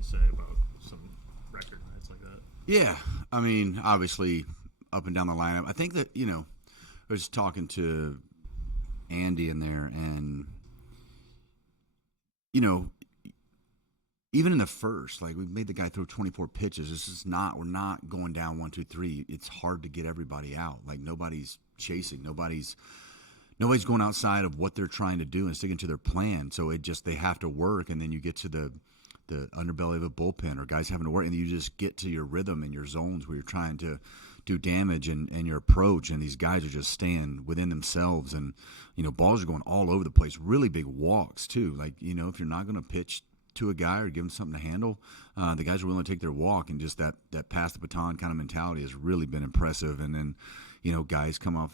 to say about some record nights like that? Yeah, I mean, obviously, up and down the lineup. I think that I was talking to Andy in there, and even in the first, like we made the guy throw 24 pitches. We're not going down 1, 2, 3. It's hard to get everybody out. Like nobody's chasing, nobody's going outside of what they're trying to do and sticking to their plan. So they have to work, and then you get to the underbelly of a bullpen or guys having to work, and you just get to your rhythm and your zones where you're trying to do damage and your approach, and these guys are just staying within themselves, and balls are going all over the place. Really big walks too. Like if you're not going to pitch to a guy or give him something to handle, the guys are willing to take their walk, and just that pass the baton kind of mentality has really been impressive. And then guys come up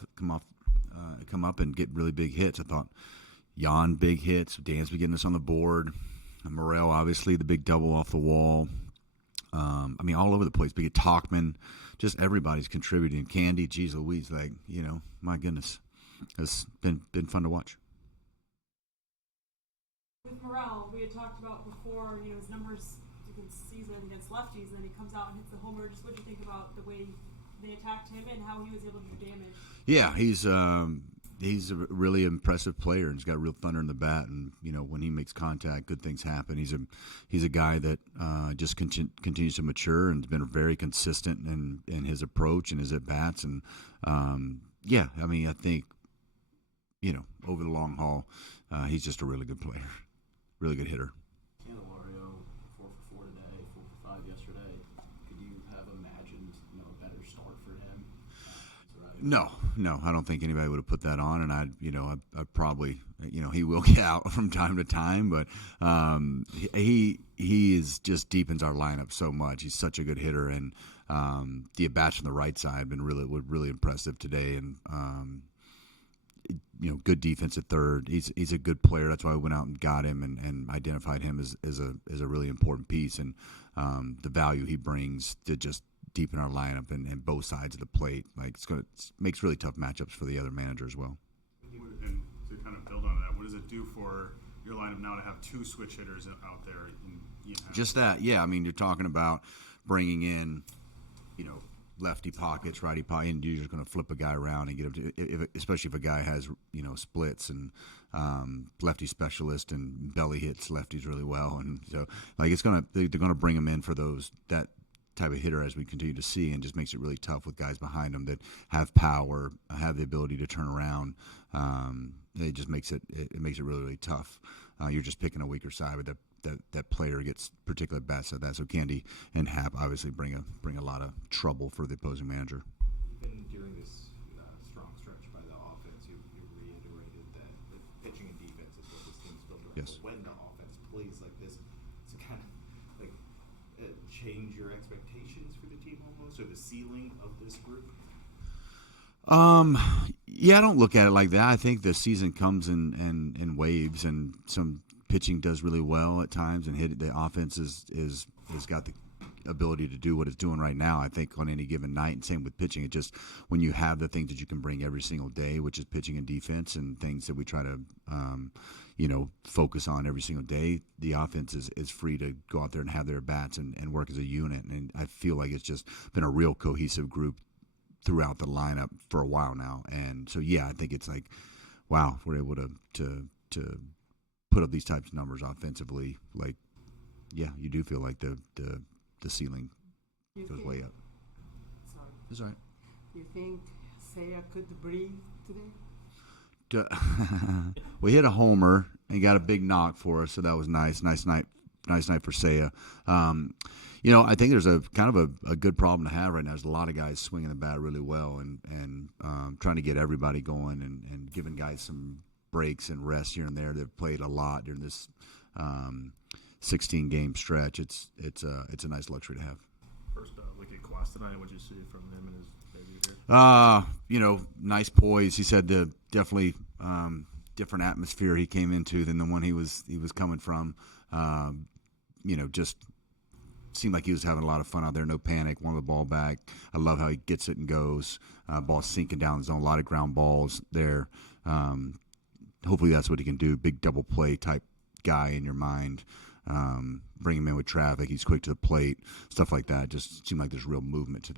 and get really big hits. I thought Jan big hits, Dansby getting us on the board, Morel obviously the big double off the wall. I mean all over the place. Big Talkman, just everybody's contributing. Candy, geez Louise, like my goodness, it's been fun to watch. With Morel, we had talked about before, his numbers against season against lefties, and then he comes out and hits the homer. Just what do you think about the way they attacked him and how he was able to do damage? Yeah, he's a really impressive player, and he's got real thunder in the bat. And when he makes contact, good things happen. He's a guy that just continues to mature and has been very consistent in his approach and his at bats. And yeah, I mean, I think over the long haul, he's just a really good player. Really good hitter. Candelario, 4 for 4 today, 4 for 5 yesterday. Could you have imagined, a better start for him? No, I don't think anybody would have put that on, and I'd probably, he will get out from time to time, but he is just deepens our lineup so much. He's such a good hitter, and the at-bats on the right side have been really impressive today, and good defense at third. He's a good player. That's why we went out and got him and identified him as a really important piece, and the value he brings to just deepen our lineup and both sides of the plate. Like makes really tough matchups for the other manager as well. And to kind of build on that, what does it do for your lineup now to have 2 switch hitters out there? Just that, yeah. I mean, you're talking about bringing in, lefty pockets, righty pocket, and you're just going to flip a guy around and get him to, especially if a guy has, splits and lefty specialist and belly hits lefties really well, and so like they're going to bring him in for that type of hitter as we continue to see, and just makes it really tough with guys behind them that have power, have the ability to turn around. It just makes it really, really tough. You're just picking a weaker side, but that player gets particular bats at that. So Candy and Hap obviously bring a lot of trouble for the opposing manager. Even during this strong stretch by the offense, you reiterated that the pitching and defense is what this team's built around. Yes. But when the offense plays like this, to kind of change your expectations for the team almost, or the ceiling of this group? Yeah, I don't look at it like that. I think the season comes in waves, and some pitching does really well at times, and the offense has got the ability to do what it's doing right now, I think, on any given night. And same with pitching. It just, when you have the things that you can bring every single day, which is pitching and defense, and things that we try to focus on every single day, the offense is free to go out there and have their bats and work as a unit. And I feel like it's just been a real cohesive group throughout the lineup for a while now. And so, yeah, I think it's like, wow, we're able to put up these types of numbers offensively. Like, yeah, you do feel like the ceiling goes way up. Sorry. That's all right. You think Seiya could breathe today? We hit a homer and got a big knock for us, so that was nice. Nice night for Seiya. I think there's a kind of a good problem to have right now. There's a lot of guys swinging the bat really well, and trying to get everybody going and giving guys some breaks and rest here and there. They've played a lot during this 16-game stretch. It's a nice luxury to have. First, look at Quas tonight. What did you see from him and his debut here? Nice poise. He said the definitely different atmosphere he came into than the one he was coming from. Just seemed like he was having a lot of fun out there. No panic. Won the ball back. I love how he gets it and goes. Ball sinking down the zone. A lot of ground balls there. Hopefully that's what he can do. Big double play type guy in your mind. bring him in with traffic. He's quick to the plate, stuff like that. Just seemed like there's real movement to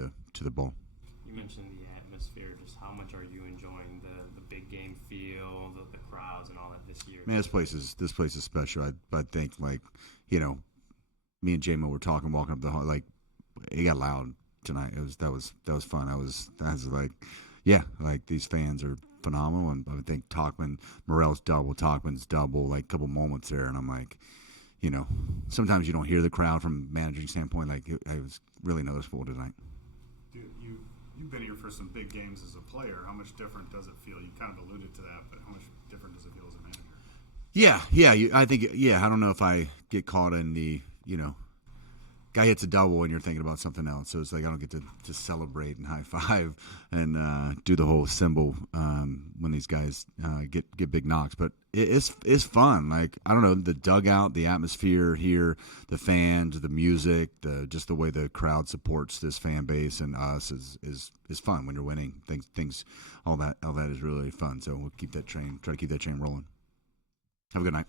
the ball. You mentioned the atmosphere. Just how much are you enjoying the big game feel, the crowds, and all that this year? Man, this place is special. I think, like, you know, me and J-Mo were talking, walking up the hall. Like, it got loud tonight. That was fun. I was like, yeah, like these fans are phenomenal. And I think Morel's double, Talkman's double, like a couple moments there, and I'm like, you know, sometimes you don't hear the crowd from a managing standpoint. Like, it was really noticeable tonight. Dude, you've been here for some big games as a player. How much different does it feel? You kind of alluded to that, but how much different does it feel as a manager? Yeah. I think, I don't know if I get caught in the, you know, guy hits a double and you're thinking about something else. So it's like I don't get to celebrate and high five and do the whole symbol when these guys get big knocks. But it's fun. Like, I don't know, the dugout, the atmosphere here, the fans, the music, just the way the crowd supports this fan base and us is fun when you're winning. Things all that is really fun. So we'll try to keep that train rolling. Have a good night.